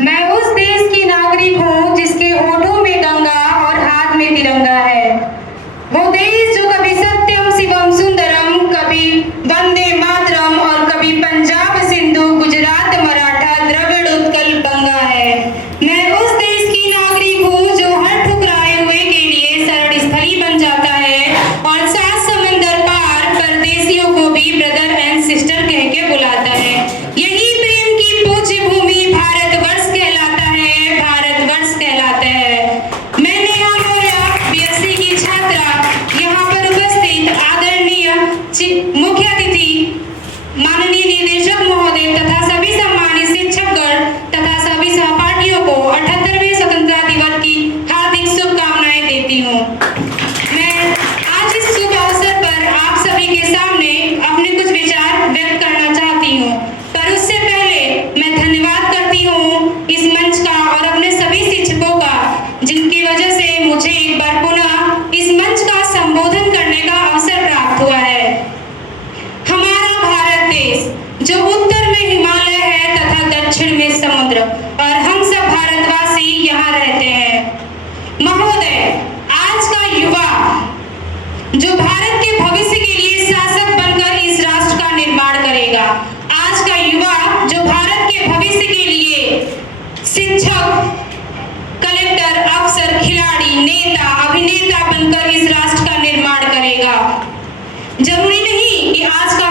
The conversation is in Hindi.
मैं उस देश की नागरिक हूँ जिसके होठों में गंगा और हाथ में तिरंगा है। वो देश जो कभी सत्यम शिवम सुंदरम, कभी वंदे मातरम और कभी पंजाब सिंधु गुजरात मराठा द्रविड़ उत्कल गंगा है। मैं उस देश की नागरिक हूँ जो हर ठुकराए हुए के लिए शरण स्थली बन जाता है और 7 समंदर पार परदेशियों को भी ब्रदर एंड सिस्टर कह के बुलाता है। यही प्रेम की पूज्य भूमि भारतवर्ष कहलाता है, भारतवर्ष कहलाता है। मैं नेहा मौर्य बीएससी की छात्रा यहाँ पर उपस्थित आदरणीय मुख्य अतिथि माननीय निदेशक महोदय तथा सभी सम्मानित शिक्षकगण तथा सभी सहपाठियों को 78वें स्वतंत्रता दिवस की हार्दिक शुभकामनाएं देती हूँ। मैं आज इस शुभ अवसर पर आप सभी के सामने अपने कुछ विचार व्यक्त करना चाहती हूँ, पर उससे पहले मैं धन्यवाद करती हूँ इस मंच का और अपने सभी शिक्षकों का, जिनकी वजह से मुझे एक बार पुनः इस मंच का संबोधन करने का अवसर प्राप्त हुआ है। हमारा भारत देश जो उत्तर में हिमालय है तथा दक्षिण में समुद्र, और हम सब भारतवासी यहाँ रहते हैं। महोदय, आज का युवा जो भारत के भविष्य के लिए शासक बनकर इस राष्ट्र का निर्माण करेगा, आज का युवा जो भारत के भविष्य के लिए शिक्षक, कलेक्टर, अफसर, खिलाड़ी, नेता, अभिनेता बनकर इस राष्ट्र का निर्माण करेगा। जरूरी नहीं कि आज का